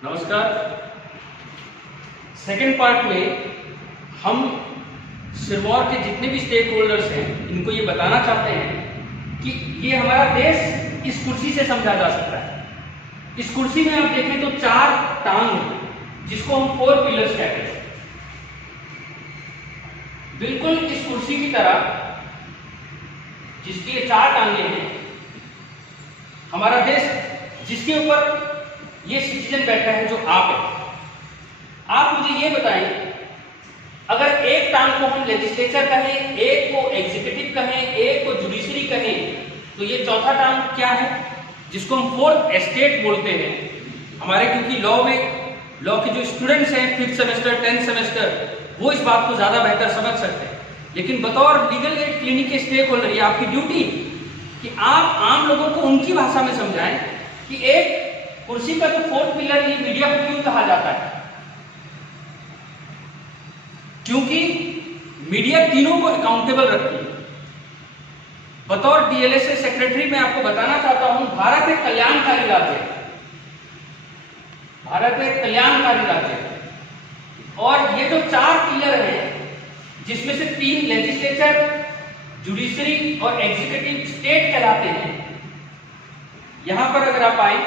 नमस्कार। Second part में हम सिरमौर के जितने भी स्टेक होल्डर्स हैं इनको ये बताना चाहते हैं कि ये हमारा देश इस कुर्सी से समझा जा सकता है। इस कुर्सी में आप देखें तो 4 टांग हैं जिसको हम 4 पिलर्स कहते हैं। बिल्कुल इस कुर्सी की तरह जिसकी ये 4 टांगे हैं, हमारा देश जिसके ऊपर ये सिटीजन बैठा है जो आप है। आप मुझे ये बताएं, अगर एक टांग को हम लेजिस्लेचर कहें, एक को एग्जीक्यूटिव कहें, एक को जुडिशरी कहें, तो ये चौथा टांग क्या है जिसको हम 4th एस्टेट बोलते हैं हमारे, क्योंकि लॉ के जो स्टूडेंट्स हैं 5th सेमेस्टर 10th सेमेस्टर वो इस बात को ज्यादा बेहतर समझ सकते हैं। लेकिन बतौर लीगल एड क्लिनिक के स्टेक होल्डर ये आपकी ड्यूटी कि आप आम लोगों को उनकी भाषा में समझाएं कि एक कुर्सी का जो 4th पिलर ये मीडिया को क्यों कहा जाता है, क्योंकि मीडिया तीनों को अकाउंटेबल रखती है। बतौर डीएलएसए सेक्रेटरी मैं आपको बताना चाहता हूं, भारत एक कल्याणकारी राज्य है। भारत एक कल्याणकारी राज्य है और ये जो 4 पिलर हैं जिसमें से 3 लेजिस्लेचर, जुडिशरी और एग्जीक्यूटिव स्टेट कहलाते हैं। यहां पर अगर आप आए,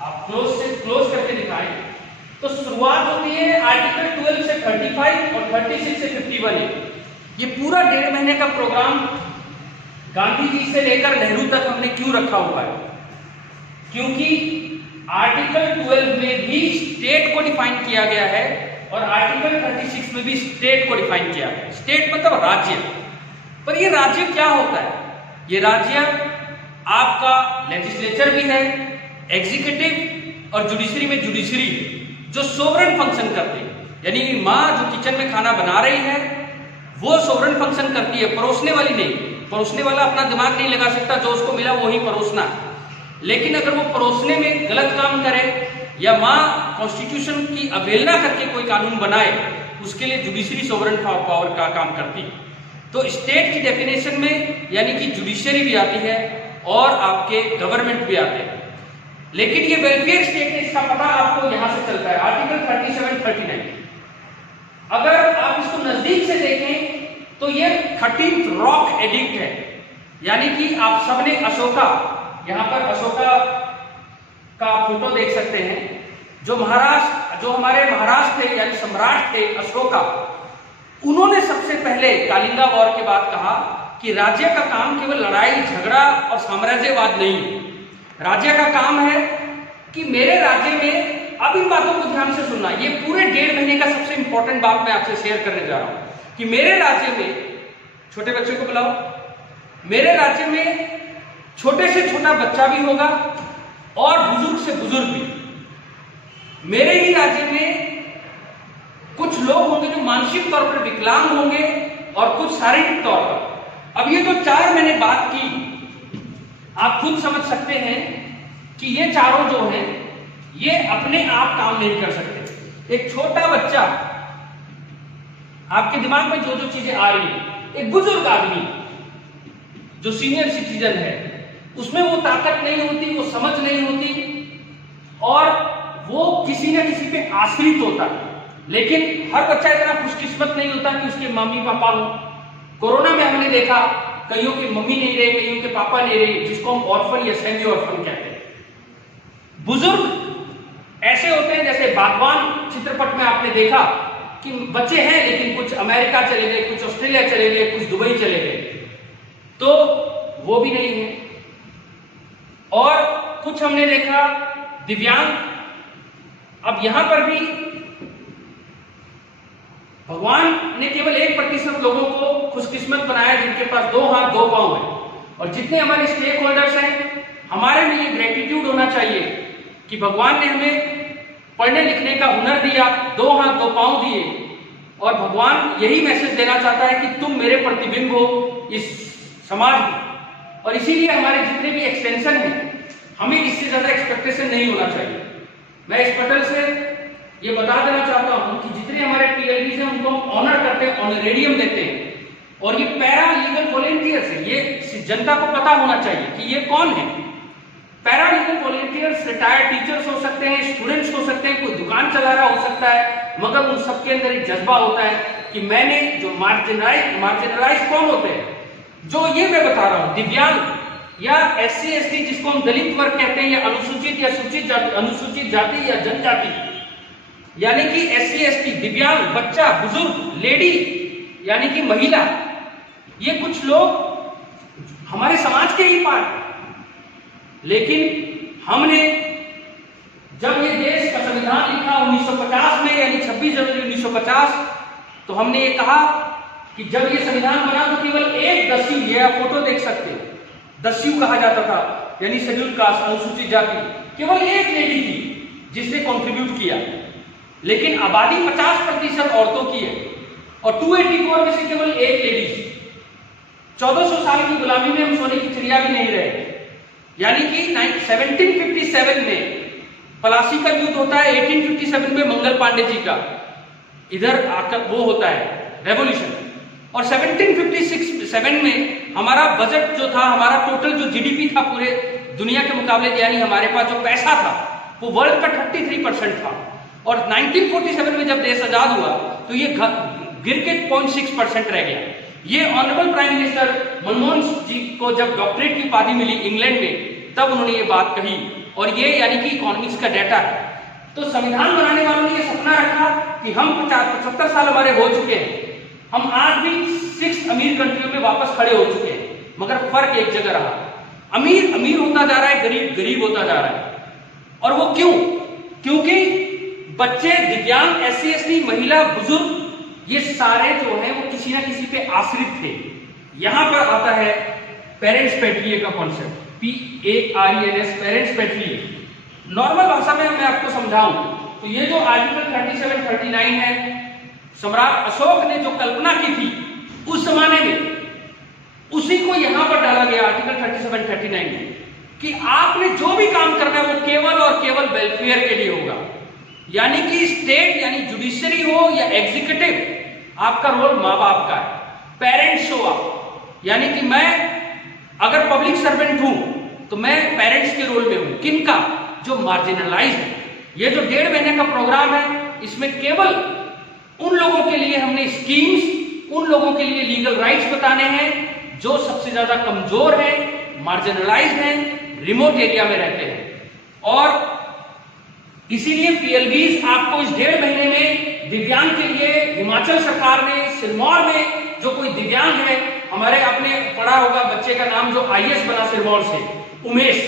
आप क्लोज करके दिखाएं तो शुरुआत होती है आर्टिकल 12 से 35 और 36 से 51 है। ये पूरा 1.5 महीने का प्रोग्राम गांधी जी से लेकर नेहरू तक हमने क्यों रखा हुआ है, क्योंकि आर्टिकल 12 में भी स्टेट को डिफाइन किया गया है और आर्टिकल 36 में भी स्टेट को डिफाइन किया है। स्टेट मतलब राज्य। पर ये राज्य क्या होता है? ये राज्य आपका लेजिस्लेचर भी है, एग्जीक्यूटिव और जुडिशरी में जुडिशरी जो सोवरेन फंक्शन करते हैं, यानी माँ जो किचन में खाना बना रही है वो सोवरेन फंक्शन करती है, परोसने वाली नहीं। परोसने वाला अपना दिमाग नहीं लगा सकता, जो उसको मिला वही परोसना। लेकिन अगर वो परोसने में गलत काम करे या माँ कॉन्स्टिट्यूशन की अवहेलना करके कोई कानून बनाए, उसके लिए जुडिशरी सोवरेन पावर का काम करती है। तो स्टेट की डेफिनेशन में यानी कि जुडिशरी भी आती है और आपके गवर्नमेंट भी आते हैं। लेकिन ये वेलफेयर स्टेट है, इसका पता आपको यहां से चलता है आर्टिकल 37, 39। अगर आप इसको नजदीक से देखें तो ये 13th रॉक एडिक्ट है, यानी कि आप सबने अशोका, यहां पर अशोका का फोटो देख सकते हैं, जो हमारे महाराष्ट्र थे यानी सम्राट थे अशोका। उन्होंने सबसे पहले कालिंगा वॉर के बाद कहा कि राज्य का काम केवल लड़ाई झगड़ा और साम्राज्यवाद नहीं, राज्य का काम है कि मेरे राज्य में, अब इन बातों को ध्यान से सुनना, ये पूरे 1.5 महीने का सबसे इंपॉर्टेंट बात मैं आपसे शेयर करने जा रहा हूं कि मेरे राज्य में, छोटे बच्चे को बुलाओ, मेरे राज्य में छोटे से छोटा बच्चा भी होगा और बुजुर्ग से बुजुर्ग भी। मेरे ही राज्य में कुछ लोग होंगे जो मानसिक तौर पर विकलांग होंगे और कुछ शारीरिक तौर पर। अब ये जो 4 मैंने बात की, आप खुद समझ सकते हैं कि ये चारों जो हैं ये अपने आप काम नहीं कर सकते। एक छोटा बच्चा, आपके दिमाग में जो जो चीजें आ रही है, एक बुजुर्ग आदमी जो सीनियर सिटीजन है उसमें वो ताकत नहीं होती, वो समझ नहीं होती और वो किसी न किसी पे आश्रित होता है। लेकिन हर बच्चा इतना खुशकिस्मत नहीं होता कि उसके मम्मी पापा हो। कोरोना में हमने देखा कईयों की मम्मी नहीं रहे, कईयों के पापा नहीं रहे, जिसको हम ऑर्फन या सेमी ऑर्फन कहते हैं। बुजुर्ग ऐसे होते हैं जैसे बागवान चित्रपट में आपने देखा कि बच्चे हैं लेकिन कुछ अमेरिका चले गए, कुछ ऑस्ट्रेलिया चले गए, कुछ दुबई चले गए, तो वो भी नहीं है। और कुछ हमने देखा दिव्यांग। अब यहां पर भी भगवान ने केवल 1% लोगों को खुशकिस्मत बनाया जिनके पास 2 हाथ 2 पांव है। और जितने हमारे स्टेक होल्डर्स हैं, हमारे में ये ग्रेटिट्यूड होना चाहिए कि भगवान ने हमें पढ़ने लिखने का हुनर दिया, 2 हाथ 2 पांव दिए, और भगवान यही मैसेज देना चाहता है कि तुम मेरे प्रतिबिंब हो इस समाज में। और इसीलिए हमारे जितने भी एक्सटेंशन हैं, हमें इससे ज्यादा एक्सपेक्टेशन नहीं होना चाहिए। मैं इस पटल से ये बता देना चाहता हूं कि जितने हमारे पीएलबीज हैं उनको हम ऑनर करते हैं, ऑनरेरियम देते हैं, और ये पैरा लीगल वॉलंटियर्स है। ये जनता को पता होना चाहिए कि ये कौन है। पैरालीगल वॉलंटियर्स रिटायर्ड टीचर्स हो सकते हैं, स्टूडेंट्स हो सकते हैं, कोई दुकान चला रहा हो सकता है, मगर उन सबके अंदर एक जज्बा होता है कि मैंने जो मार्जिनलाइज कौन होते हैं, जो ये मैं बता रहा हूं, दिव्यांग या SC ST जिसको हम दलित वर्ग कहते हैं, या अनुसूचित या अनुसूचित जाति या जनजाति, यानी कि SC ST, दिव्यांग, बच्चा, बुजुर्ग, लेडी यानी कि महिला, ये कुछ लोग हमारे समाज के ही पार्ट। लेकिन हमने जब ये देश का संविधान लिखा 1950 में, यानी 26 जनवरी 1950, तो हमने ये कहा कि जब ये संविधान बना तो केवल एक दस्यु, ये आप फोटो देख सकते हो, दस्यु कहा जाता था, यानी शेड्यूल कास्ट, अनुसूचित जाति, केवल एक लेडी थी जिसने कंट्रीब्यूट किया। लेकिन आबादी 50% औरतों की है और 284 में से केवल एक लेडी। 1400 साल की गुलामी में हम सोने की चिड़िया भी नहीं रहे, यानी कि 1757 में पलासी का युद्ध होता है, 1857 में मंगल पांडे जी का इधर आकर वो होता है रेवोल्यूशन, और 1757 में हमारा बजट जो था, हमारा टोटल जो GDP था पूरे दुनिया के मुकाबले, यानी हमारे पास जो पैसा था वो वर्ल्ड का 33% था, और 1947 में जब देश आजाद हुआ तो ये गिर के 0.6% रह गया। ये ऑनरेबल प्राइम मिनिस्टर मनमोहन जी को जब डॉक्टरेट की उपाधि मिली इंग्लैंड में, तब उन्होंने ये बात कही, और ये यानी कि इकोनॉमिक्स का डाटा है। तो संविधान बनाने वालों ने ये सपना रखा कि हम 75 साल हमारे हो चुके हैं, हम आज भी 6 अमीर कंट्रियों में वापस खड़े हो चुके हैं, मगर फर्क एक जगह रहा, अमीर अमीर होता जा रहा है, गरीब गरीब होता जा रहा है। और वो क्यों? क्योंकि बच्चे, दिव्यांग, SC ST, महिला, बुजुर्ग, ये सारे जो हैं वो किसी ना किसी पे आश्रित थे। यहां पर आता है पेरेंट्स पैट्रिये का कॉन्सेप्ट, PARENS, पेरेंट्स पैट्रिये। नॉर्मल भाषा में मैं आपको समझाऊं तो ये जो आर्टिकल 37, 39 है, सम्राट अशोक ने जो कल्पना की थी उस जमाने में, उसी को यहां पर डाला गया आर्टिकल 37, 39 में, कि आपने जो भी काम करना है वो केवल और केवल वेलफेयर के लिए होगा। यानी कि स्टेट, यानी जुडिशरी हो या एग्जीक्यूटिव, आपका रोल माँ बाप का है, पेरेंट्स हो आप, यानी कि मैं अगर पब्लिक सर्वेंट हूं तो मैं पेरेंट्स के रोल में हूं। किनका? जो मार्जिनलाइज्ड है। ये जो 1.5 महीने का प्रोग्राम है, इसमें केवल उन लोगों के लिए हमने स्कीम्स, उन लोगों के लिए लीगल राइट्स बताने हैं जो सबसे ज्यादा कमजोर हैं, मार्जिनलाइज्ड हैं, रिमोट एरिया में रहते हैं। और इसीलिए PLVs आपको इस 1.5 महीने में दिव्यांग के लिए हिमाचल सरकार ने सिरमौर में, जो कोई दिव्यांग है, हमारे आपने पढ़ा होगा बच्चे का नाम जो IAS बना सिरमौर से, उमेश,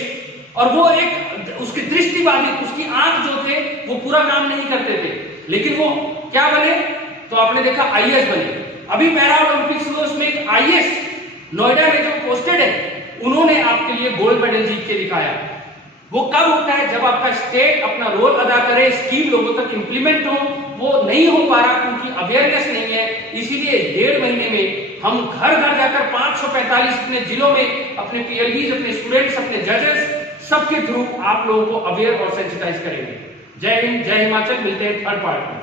और वो एक उसकी दृष्टि बाधित, उसकी आंख जो थे वो पूरा काम नहीं करते थे, लेकिन वो क्या बने? तो आपने देखा IAS बने। अभी पैरा ओलंपिक्स में उसमें एक IAS नोएडा में जो पोस्टेड है, उन्होंने आपके लिए गोल्ड मेडल जीत के दिखाया। वो कब होता है? जब आपका स्टेट अपना रोल अदा करे, स्कीम लोगों तक इंप्लीमेंट हो। वो नहीं हो पा रहा क्योंकि अवेयरनेस नहीं है। इसीलिए 1.5 महीने में हम घर घर जाकर 545 अपने जिलों में अपने PLVs, अपने स्टूडेंट्स, अपने जजेस, सबके थ्रू आप लोगों को अवेयर और सेंसिटाइज करेंगे। जय हिंद, जय हिमाचल। मिलते हैं थर्ड पार्ट में।